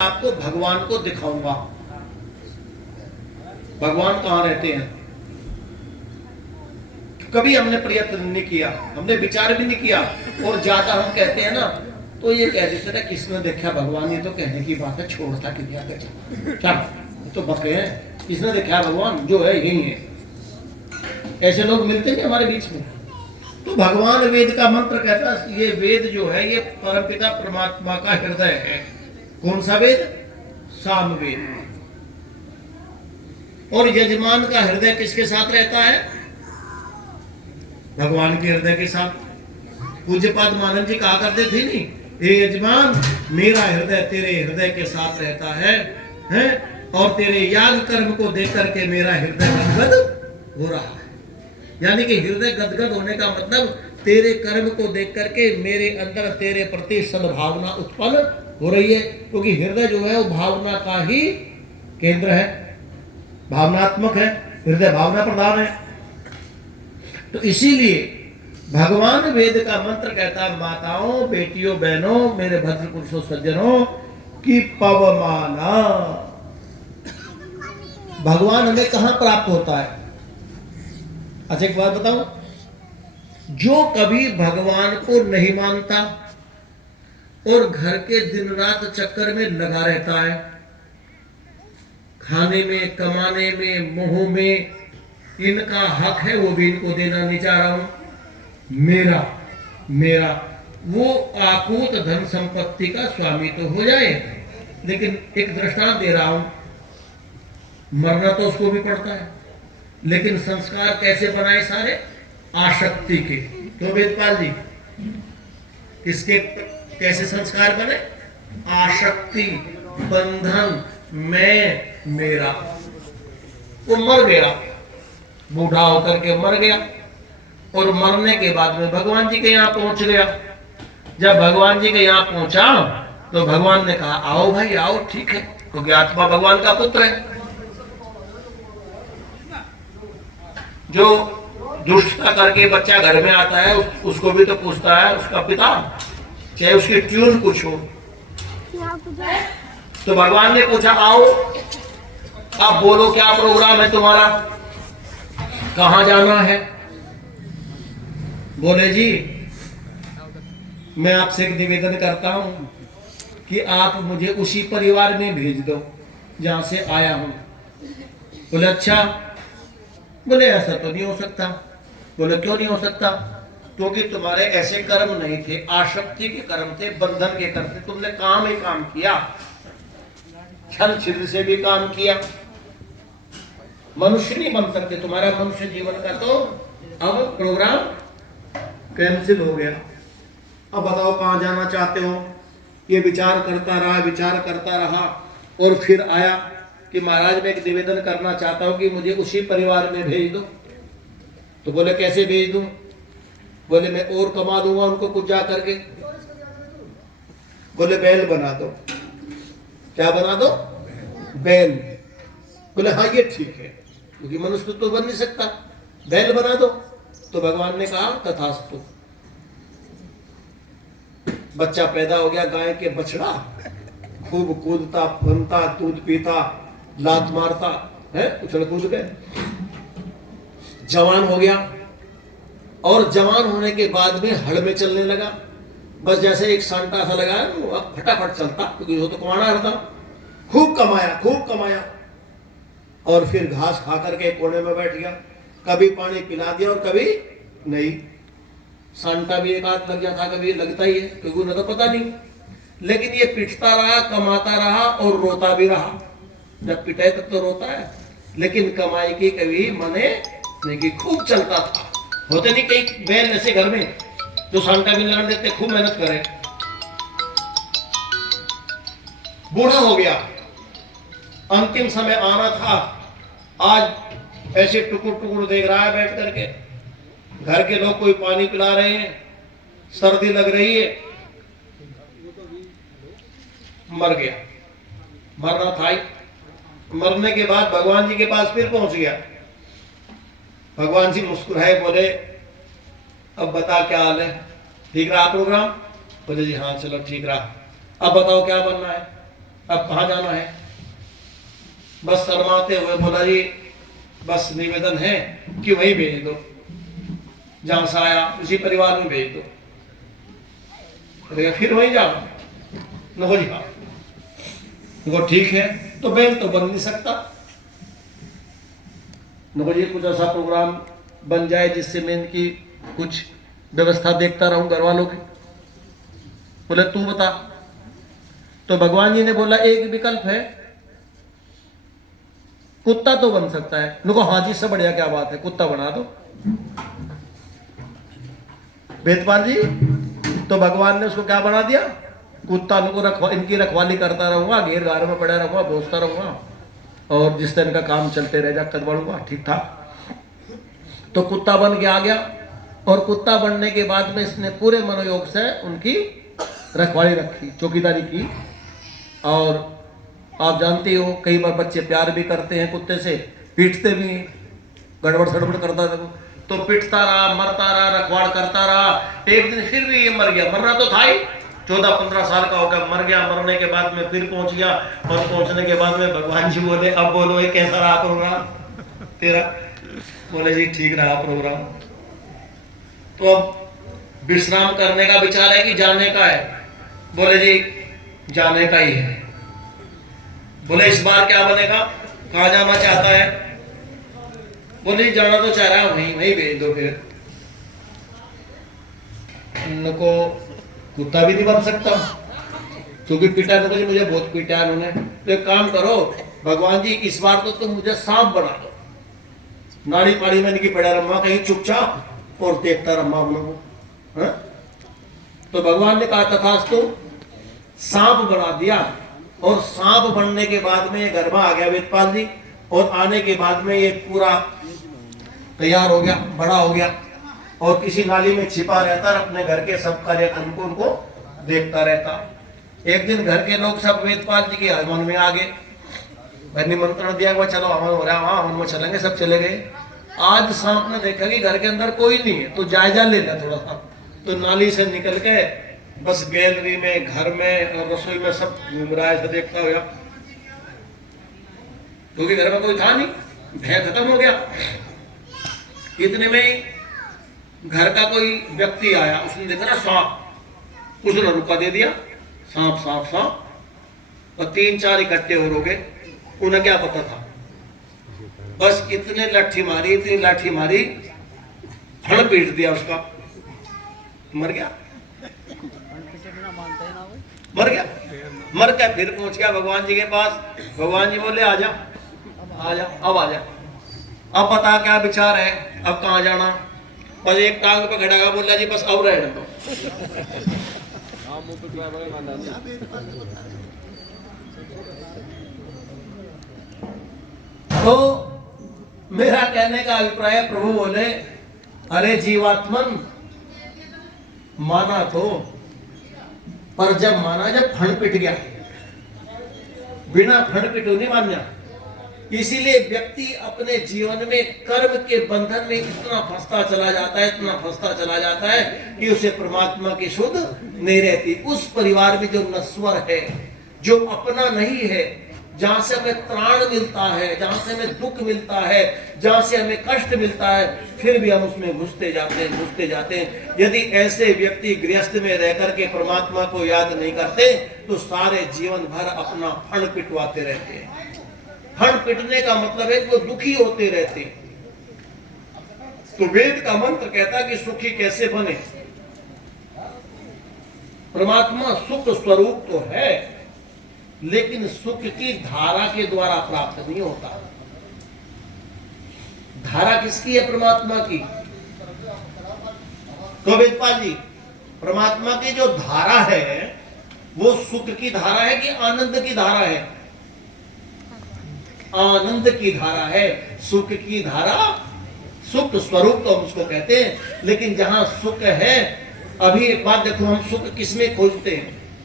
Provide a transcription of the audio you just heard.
आपको भगवान को दिखाऊंगा। भगवान कहाँ रहते हैं कभी हमने प्रयत्न नहीं किया, हमने विचार भी नहीं किया। और ज्यादा हम कहते हैं ना तो ये कह देते ना किसने देखा भगवान, ये तो कहने की बात है, छोड़ता कि दिया चल तो बके हैं, किसने देखा भगवान, जो है यही है। ऐसे लोग मिलते नहीं हमारे बीच में। तो भगवान वेद का मंत्र कहता है, ये वेद जो है ये परमपिता परमात्मा का हृदय है। कौन सा वेद? सामवेद। और यजमान का हृदय किसके साथ रहता है? भगवान के हृदय के साथ। पूज्यपाद मानव जी कहा करते थे नहीं, हे यजमान मेरा हृदय तेरे हृदय के साथ रहता है और तेरे याग कर्म को देख करके मेरा हृदय गदगद हो रहा है। यानी कि हृदय गदगद होने का मतलब तेरे कर्म को देख करके मेरे अंदर तेरे प्रति सद्भावना उत्पन्न हो रही है, क्योंकि हृदय जो है वो भावना का ही केंद्र है, भावनात्मक है, हृदय भावना प्रधान है। तो इसीलिए भगवान वेद का मंत्र कहता है, माताओं बेटियों बहनों मेरे भद्र पुरुषों सज्जनों की पवमाना। भगवान हमें कहां प्राप्त होता है? अच्छा एक बात बताऊं, जो कभी भगवान को नहीं मानता और घर के दिन रात चक्कर में लगा रहता है, खाने में कमाने में मोह में, इनका हक है वो भी इनको देना नहीं चाह रहा हूं, मेरा मेरा वो आकूत धन संपत्ति का स्वामी तो हो जाए। लेकिन एक दृष्टांत दे रहा हूं, मरना तो उसको भी पड़ता है, लेकिन संस्कार कैसे बनाए सारे? आसक्ति के। तो वेदपाल जी किसके कैसे संस्कार बने? आसक्ति, बंधन, मैं मेरा। वो मर गया, बूढ़ा होकर के मर गया और मरने के बाद में भगवान जी के यहाँ पहुंच गया। जब भगवान जी के यहाँ पहुंचा तो भगवान ने कहा आओ भाई आओ, ठीक है, क्योंकि आत्मा भगवान का पुत्र है। जो दुष्टता करके बच्चा घर में आता है उसको भी तो पूछता है उसका पिता, चाहे उसकी ट्यून कुछ हो। तो भगवान ने पूछा आओ अब बोलो क्या प्रोग्राम है तुम्हारा, कहां जाना है? बोले जी मैं आपसे एक निवेदन करता हूं कि आप मुझे उसी परिवार में भेज दो जहां से आया हूं। बोले अच्छा। बोले ऐसा तो नहीं हो सकता। बोले क्यों नहीं हो सकता? क्योंकि तुम्हारे ऐसे कर्म नहीं थे, आसक्ति के कर्म थे, बंधन के कर्म थे, तुमने काम ही काम किया, छल छिद्र से भी काम किया, मनुष्य नहीं बन सकते। तुम्हारा मनुष्य जीवन का तो अब प्रोग्राम कैंसिल हो गया। अब बताओ कहां जाना चाहते हो? ये विचार करता रहा और फिर आया कि महाराज मैं एक निवेदन करना चाहता हूं कि मुझे उसी परिवार में भेज दो। तो बोले कैसे भेज दूं? बोले मैं और कमा दूंगा उनको कुछ जा करके। बोले बैल बना दो। क्या बना दो? बैल। बोले हाँ ये ठीक है, क्योंकि मनुष्य तो बन नहीं सकता, बैल बना दो। तो भगवान ने कहा तथास्तु। बच्चा पैदा हो गया, गाय के बछड़ा, खूब कूदता बनता, दूध पीता, लात मारता है, उछल कूद के जवान हो गया। और जवान होने के बाद में हड़ में चलने लगा। बस जैसे एक सांटा सा लगा वो अब फटाफट चलता, क्योंकि वो तो कमाना रहता। खूब कमाया और फिर घास खा करके कोने में बैठ गया। कभी पानी पिला दिया और कभी नहीं। सांटा भी एक हाथ लग जाता, कभी लगता ही है, क्योंकि उन्हें तो पता नहीं। लेकिन ये पिटता रहा, कमाता रहा और रोता भी रहा। जब पिटाई तब तो रोता है, लेकिन कमाई की कभी मने नहीं की, खूब चलता था। होते नहीं कई बैल ऐसे घर में जो सांटा भी लड़ देते, खूब मेहनत करे। बूढ़ा हो गया, अंतिम समय आना था। आज ऐसे टुकुर देख रहा है बैठ करके, घर के लोग कोई पानी पिला रहे हैं, सर्दी लग रही है, मर गया। मरना था ही। मरने के बाद भगवान जी के पास फिर पहुंच गया। भगवान जी मुस्कुराए, बोले अब बता क्या हाल है, ठीक रहा प्रोग्राम? बोले जी हाँ चलो ठीक रहा। अब बताओ क्या बनना है? अब कहाँ जाना है? बस शर्माते हुए बोला जी बस निवेदन है कि वहीं भेज दो, जहां से आया उसी परिवार में भेज दो। फिर वहीं जाओ न हो जी। वो ठीक है, तो बेल तो बन नहीं सकता। मुझे कुछ ऐसा प्रोग्राम बन जाए जिससे मैं इनकी कुछ व्यवस्था देखता रहूं घर वालों की। बोले तू बता। तो भगवान जी ने बोला एक विकल्प है, कुत्ता तो बन सकता है। नुको हाँ जी, सब बढ़िया, क्या बात है, कुत्ता बना दो। वेदपाल जी, तो भगवान ने उसको क्या बना दिया? कुत्ता। नुको इनकी रखवाली करता रहूंगा, घेर घार में पड़ा रहूंगा, भोसता रहूंगा, और जिस तरह का काम चलते रह जा कर बढ़ूंगा, ठीक ठाक। तो कुत्ता बन के आ गया, और कुत्ता बनने के बाद में इसने पूरे मनोयोग से उनकी रखवाली रखी, चौकीदारी की। और आप जानते हो कई बार बच्चे प्यार भी करते हैं कुत्ते से, पीटते भी हैं, गड़बड़ सड़बड़ करता था तो पीटता रहा, मरता रहा, रखवाड़ करता रहा। एक दिन फिर भी ये मर गया, मरना तो था ही, 14-15 साल का होकर मर गया। मरने के बाद में फिर पहुंच गया, और पहुंचने के बाद में भगवान जी बोले अब बोलो ये कैसा रहा प्रोग्राम तेरा? बोले जी ठीक रहा प्रोग्राम। तो अब विश्राम करने का विचार है कि जाने का है? बोले जी जाने का ही है। बोले इस बार क्या बनेगा, कहाँ जाना चाहता है? बोले जाना तो चाह रहा है वहीं वहीं भेज दो। फिर उनको कुत्ता भी नहीं बन सकता क्योंकि पिटा तो मुझे बहुत पीटा उन्होंने। तो एक काम करो भगवान जी, इस बार तो तुम मुझे सांप बना दो, नाड़ी पाड़ी में इनकी पड़ा रम्मा कहीं चुपचाप और देखता रम्मा हम लोग। तो भगवान ने कहा तथास्तु, सांप बना दिया। और सांप बनने के बाद में ये घर में आ गया वेदपाल जी, और आने के बाद में ये पूरा तैयार हो गया, बड़ा हो गया, और किसी नाली में छिपा रहता, अपने घर के सब कार्यक्रम को उनको देखता रहता। एक दिन घर के लोग सब वेदपाल जी के हवन में आ गए, निमंत्रण दिया हुआ, चलो हवन हो रहा है, वहां हवन में चलेंगे। सब चले गए। आज सांप ने देखा कि घर के अंदर कोई नहीं है, तो जायजा ले लिया थोड़ा सा। तो नाली से निकल के बस गैलरी में, घर में और रसोई में सब घूम रहा है, ऐसा देखता हुआ, क्योंकि घर में कोई था नहीं, भय खत्म हो गया। इतने में घर का कोई व्यक्ति आया, उसने देखा ना सांप, उसने रुका दे दिया, सांप सांप सांप, और 3-4 इकट्ठे हो गए। उन्हें क्या पता था, बस इतने लाठी मारी, इतनी लाठी मारी, फड़ पीट दिया उसका, मर गया। मर गया, मर के फिर पहुंच गया भगवान जी के पास। भगवान जी बोले आजा आजा, अब आजा, अब बता क्या विचार है, अब कहाँ जाना? बस एक टांग पे खड़ा का बोला जी बस अब रहे दो। तो मेरा कहने का अभिप्राय, प्रभु बोले अरे जीवात्मन माना तो, पर जब माना जब फंड पिट गया, बिना फंड पिटो नहीं मानना। इसीलिए व्यक्ति अपने जीवन में कर्म के बंधन में इतना फंसता चला जाता है, इतना फंसता चला जाता है कि उसे परमात्मा की शुद्ध नहीं रहती। उस परिवार में जो नश्वर है, जो अपना नहीं है, जहां से हमें त्राण मिलता है, जहां से हमें दुख मिलता है, जहां से हमें कष्ट मिलता है, फिर भी हम उसमें घुसते जाते हैं। यदि ऐसे व्यक्ति गृहस्थ में रह करके परमात्मा को याद नहीं करते तो सारे जीवन भर अपना फंड पिटवाते रहते हैं। फंड पिटने का मतलब है कि वो दुखी होते रहते हैं। तो वेद का मंत्र कहता है कि सुखी कैसे बने? परमात्मा सुख स्वरूप तो है, लेकिन सुख की धारा के द्वारा प्राप्त नहीं होता। धारा किसकी है? परमात्मा की। तो वेदपाल जी, परमात्मा की जो धारा है वो सुख की धारा है कि आनंद की धारा है? आनंद की धारा है। सुख की धारा, सुख स्वरूप तो हम उसको कहते हैं, लेकिन जहां सुख है, अभी एक बात देखो, हम सुख किसमें खोजते हैं?